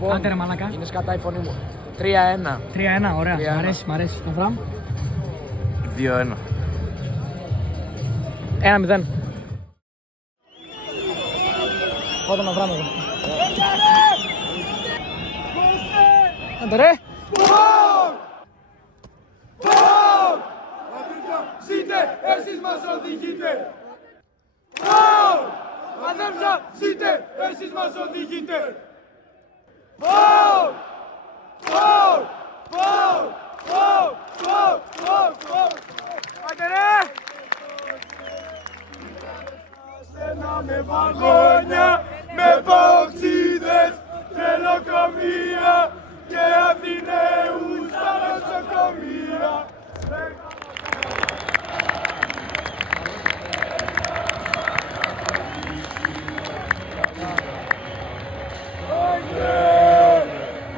Λοιπόν, άντε ρε μαλάκα. είναι σκατά η φωνή μου. 3-1. 3-1, ωραία. 3-1. Μ' αρέσει. Το Βραμ. 2-1. 1-0. Πότε να βράμε εδώ. Άντε ρε. Ζείτε, εσείς μας οδηγείτε! Αδέρφια, ζείτε, εσείς μας οδηγείτε! Άντε ρε. Στενά με βαγόνια, με παοξίδες, τρελοκομεία και Αθηναίους στα νοσοκομεία.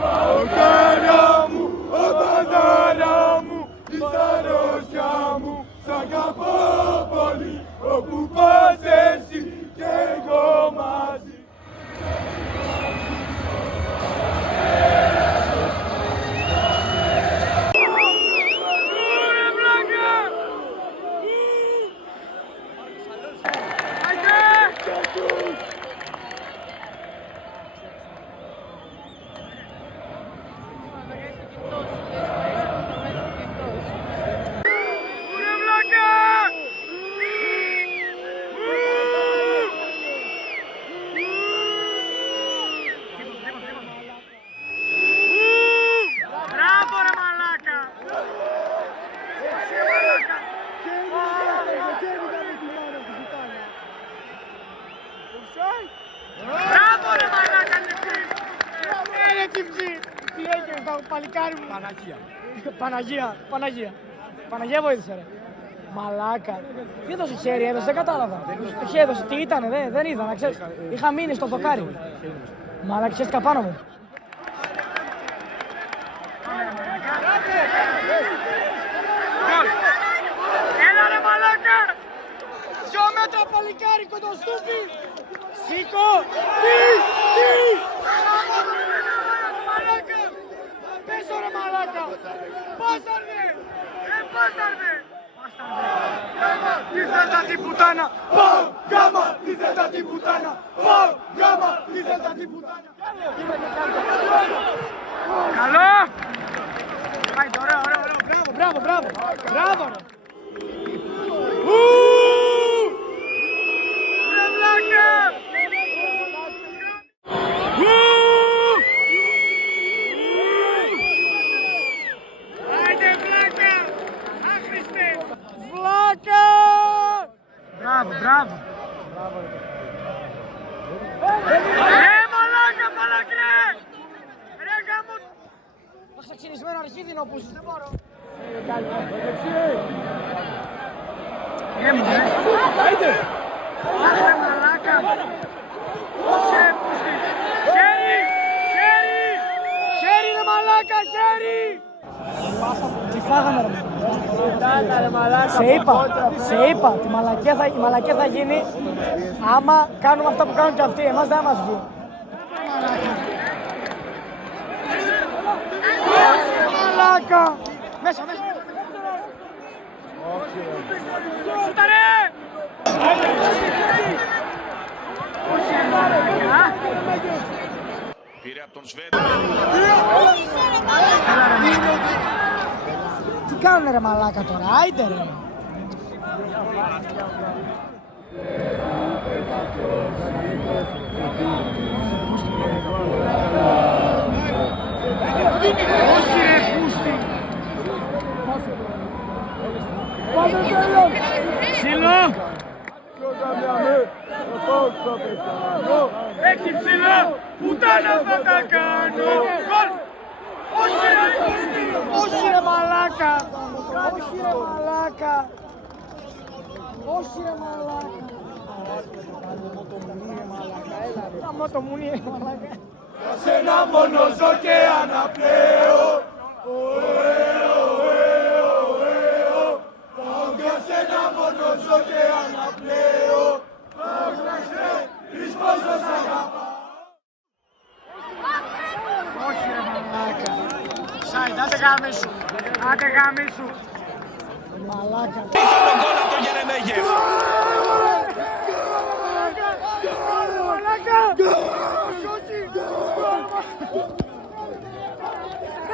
Παοκάρα μου, ο παδάρα μου, η αρρώστια μου, σ' αγαπώ πολύ, όπου πας εσύ και εγώ μαζί. Μπράβο ρε μαλάκα. Μπράβο ρε μαλάκα λεπτή. Ρε τσιψί. Τι έκανες το παλικάρι μου. Παναγία βοήθησε ρε. Μαλάκα. Τι έδωσε χέρι, έδωσε, δεν κατάλαβα. Τι έδωσε, τι ήτανε, δεν είδα, να ξέρεις. Είχα μείνει στο δοκάρι. Μαλάκα, χέστηκα πάνω μου. Έλα ρε μαλάκα! 2 μέτρα παλικάρι κοντοστούπι! Σήκω! Τι! Μαλάκα! Πέσω ρε μαλάκα! Πώς άρθε! Πώς άρθε! Γάμα, τι θέλτα την πουτάνα! Πάω! Γάμα, τι θέλτα την πουτάνα! Πάω! Γάμα, τι θέλτα την πουτάνα! Καλό! Άιντε, ωραίο! Μπράβο ρε! Ρε βλάκα! Άιντε βλάκα! Άχρηστε! Βλάκα! Μπράβο! Ρε μαλάκα, μαλακρέ! Ρε γάμο! Έχω ξυνισμένο αρχίδινο που δεν μπορώ. Έμεινε. Άιντε! Άχτε μαλάκα! Χέρι ρε μαλάκα, χέρι! Τι φάγαμε ρε μαλάκα. Σε είπα, η μαλακία θα γίνει άμα κάνουμε αυτά που κάνουν και αυτοί, εμάς δεν μας βγει. Μαλάκα! Μέσα! Σούτα ρε! Πήρε από τον Σβέτα. Τι κάνουνε ρε μαλάκα τώρα, άιντε ρε! Όχι ρε πούστη! Ξύλο! Εκεί ψηλά, πουτάνα θα τα κάνω! Γκολ! Όχι ρε μαλάκα! Μοτομουνί ρε μαλάκα! Σε ένα μόνο ζω και αναπνέω. Για σένα μόνο ζω και αναπνέω. Εις πόσο σ' αγαπάω. γάμισου. Άντε γάμισου. Μαλάκα. Ήρθε τον γκολ από τον Γερεμέγεφ. Μαλάκα.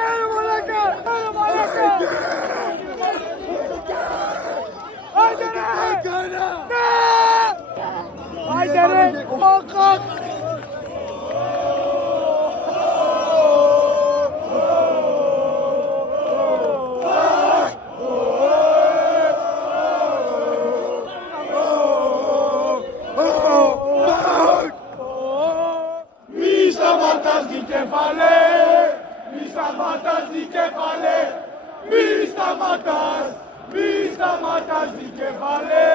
Έλα μαλάκα. Έλα μαλάκα. Άντε ρε. Ναι. Άντε ρε. Οκ. Μη σταματάς δικεφαλέ, μη σταματάς δικεφαλέ, μη σταματάς, μη σταματάς δικεφαλέ,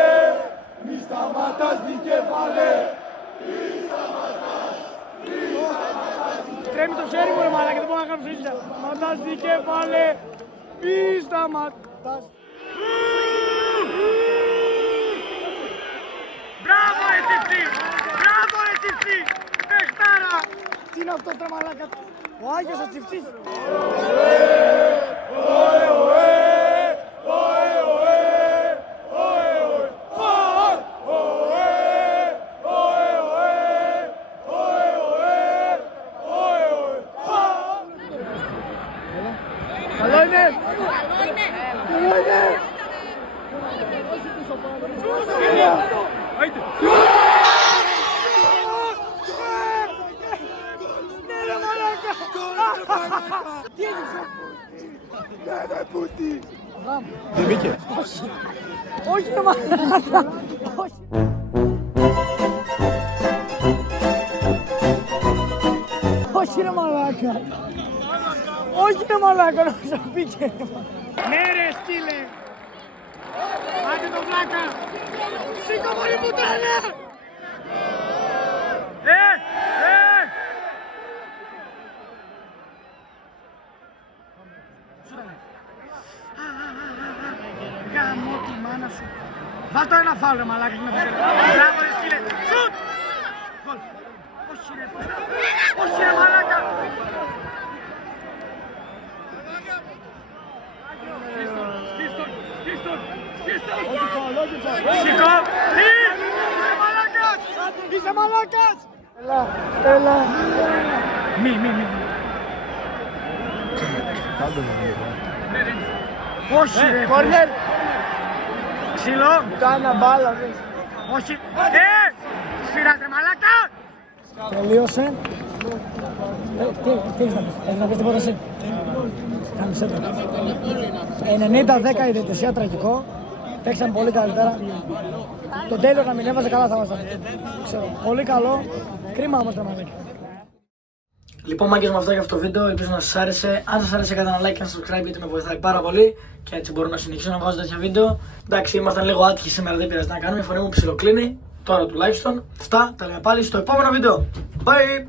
μη σταματάς δικεφαλέ. Τρέμει το χέρι μου ρε μαλάκα, δεν μπορώ να κάνω σίγια. Σταματάς δικέφαλε, μη σταματάς. Μπράβο ρε Τσιφτή, μπράβο ρε Τσιφτή, παιχτάρα. Τι είναι αυτό τώρα μαλάκα, ο Άγιος ο Τσιφτής. Καλό είναι! Καλό είναι! Ναι ρε μαλάκα! Τι έδειξε? Ναι ρε πούτη. Δεν μπήκε. Όχι! Όχι ρε μαλάκα! Όχι! Όχι ρε μαλάκα! Όχι ρε μαλάκα, νόμιζα μπήκε. Ναι ρε σκύλε. Άντε το βλάκα. Σήκω μόλι πουτάνα. Γαμώ τη μάνα σου. Βάλ' το ένα φάουλ ρε μαλάκα. Μπράβο ρε σκύλε. Σουτ. Γκολ. Όχι ρε. Όχι ρε μαλάκα. Σηκώ! Τι! Είσαι μαλάκας! Είσαι μαλάκας! Έλα! Μη! Όχι ρε! Κόρνερ! Ξύλο! Κάνα μπάλα. Όχι! Σφυράς ρε μαλάκα! Τελείωσε. Τι έχεις να πεις? Έχεις να πεις τίποτα εσύ? Κάμισε το. 90-10 η διαιτησία, τραγικό. Παίξαμε πολύ καλύτερα. Το τέλειο να μην έβαζε καλά θα βάζαμε. Ξέρω. Πολύ καλό. Κρίμα όμως το μαλάκι. Λοιπόν μάγκες με αυτό για αυτό το βίντεο, ελπίζω να σας άρεσε. Αν σας άρεσε κάντε ένα like και ένα subscribe γιατί με βοηθάει πάρα πολύ. Και έτσι μπορώ να συνεχίσω να βάζω τέτοια βίντεο. Εντάξει, ήμασταν λίγο άτυχοι σήμερα, δεν πειράζει να κάνουμε. Η φωνή μου ψιλοκλίνει. Τώρα τουλάχιστον. Αυτά, τα λέμε πάλι στο επόμενο βίντεο. Bye!